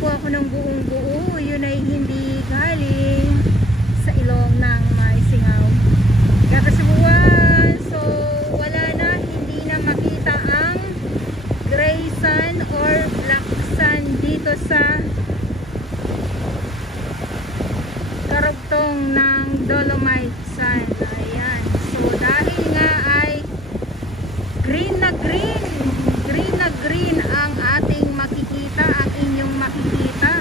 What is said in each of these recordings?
po ako ng buong buo. Yun ay hindi galing sa ilong ng may singaw. Kakasubuan. So wala na, hindi na makita ang gray sand or black sand dito sa karugtong ng dolomite sand. Ayan. So dahil nga ay green na green ang ating makikita, ang inyong makikita,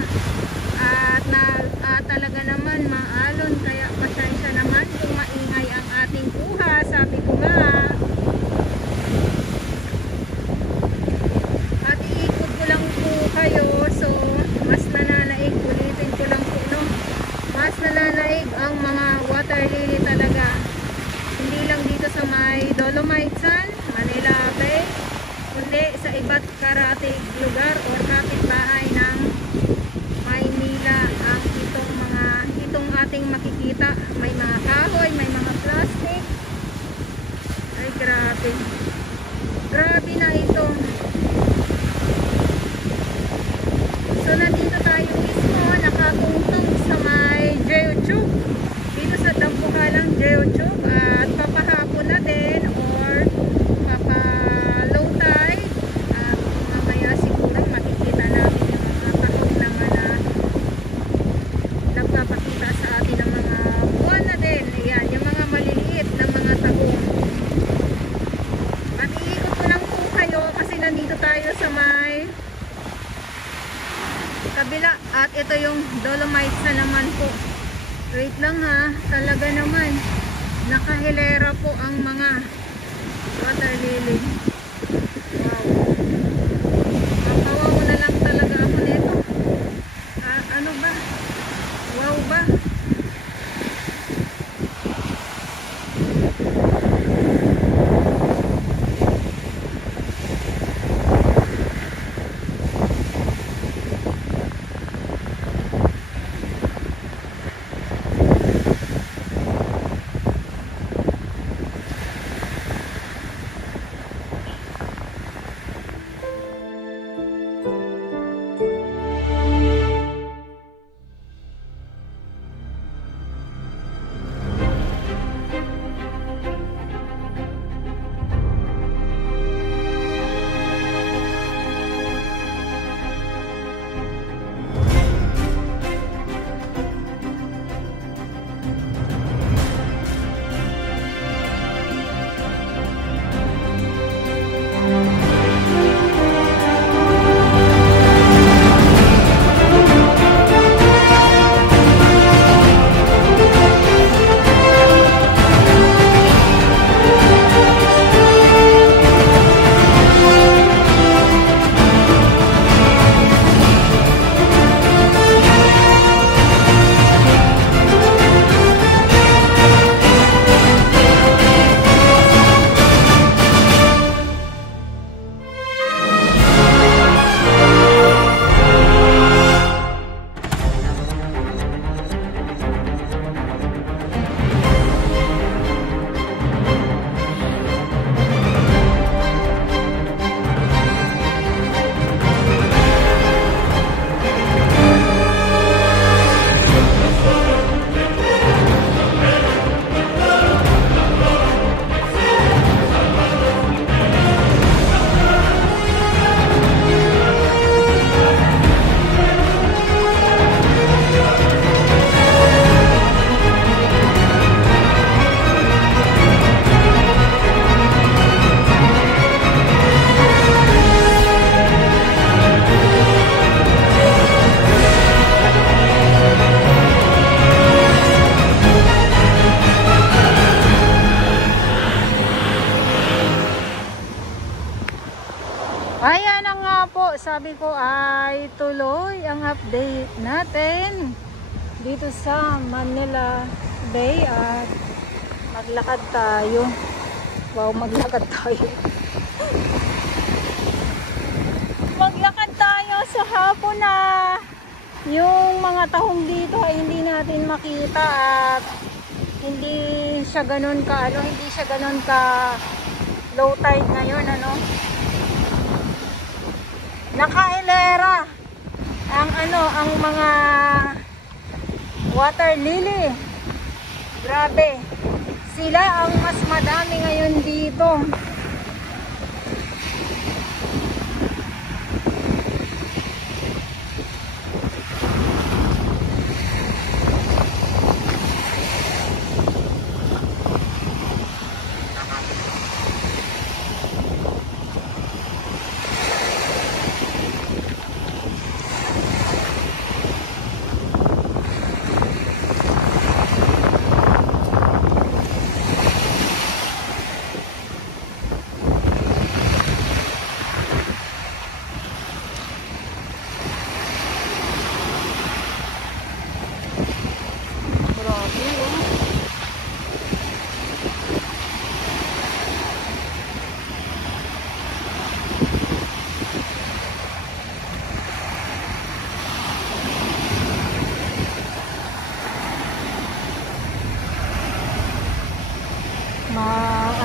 at talaga naman maalon, kaya pasensya naman kung maingay ang ating kuha. Sabi ko nga, at iikot ko lang po kayo, so mas nananaig, ulitin ko lang po, no? Mas nananaig ang mga water lily talaga, hindi lang dito sa may dolomite sand, Manila Bay, kundi sa iba't karatig lugar o kapitbahay ng Maynila. Ang itong ating makikita, may mga kahoy, may mga plastic. Ay grabe na ito. So nandito tayo mismo, nakatungtong sa may geotube, dito sa Dambuhalang geotube, at papahapon na din or low tide, at mamaya siguro makikita natin yung mga tahong naman na nagpapakita sa atin ng mga buwan na din. Ayan, yung mga maliliit na mga tahong. At iikot ko lang po kayo kasi nandito tayo sa may kabila, at ito yung dolomite na naman po. Wait lang ha, talaga naman nakahilera po ang mga water lily. Wow, mapawaw na lang talaga ako nito. Ano ba? Wow ba? Ayan na nga po, sabi ko ay tuloy ang update natin dito sa Manila Bay, at maglakad tayo. Wow, maglakad tayo. Maglakad tayo sa hapon na yung mga tahong dito ay hindi natin makita, at hindi siya ganun ka low tide ngayon, ano. Nakailera ang mga water lily. Grabe. Sila ang mas madami ngayon dito.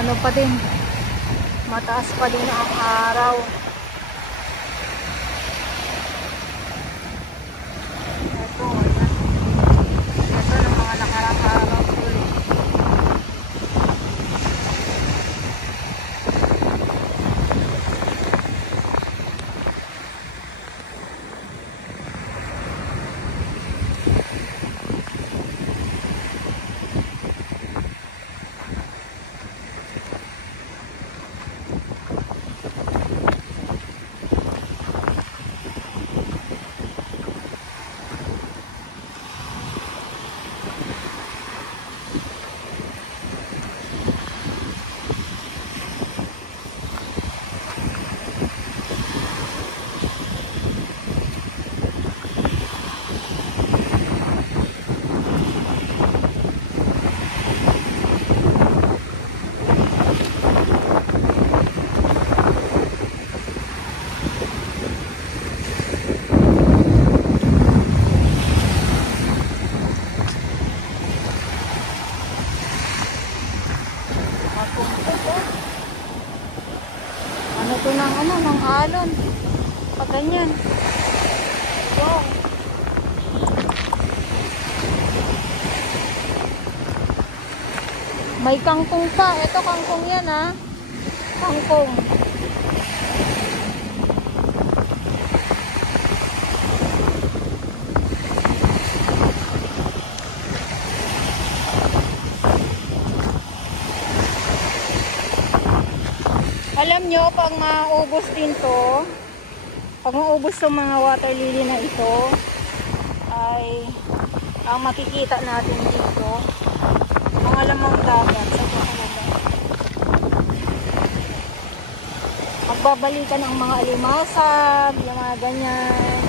Ano pa din, mataas pa din ang araw. Ito ng mga nakarang araw ulit. Ano to ng alon. Pag ganyan. Wow. May kangkong pa. Ito kangkong yan ha. Kangkong. Alam nyo, pag maubos din to, pag maubos yung mga water lily na ito, ay ang makikita natin dito, mga lamang dagat sa Canada. Magbabalikan ang mga alimasag, yung mga ganyan.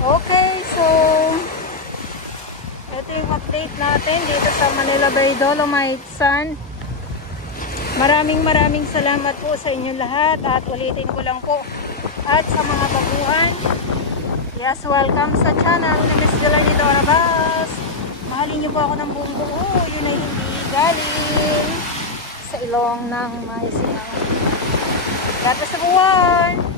Okay, so ito yung update natin dito sa Manila Bay Dolomite Sand. Maraming salamat po sa inyo lahat at ulitin ko lang po, at sa mga baguhan, yes, welcome sa channel ni Miss Delaney Dorabas. Mahalin niyo po ako ng buong buo, yun ay hindi galing sa ilong ng may sinang. God bless everyone!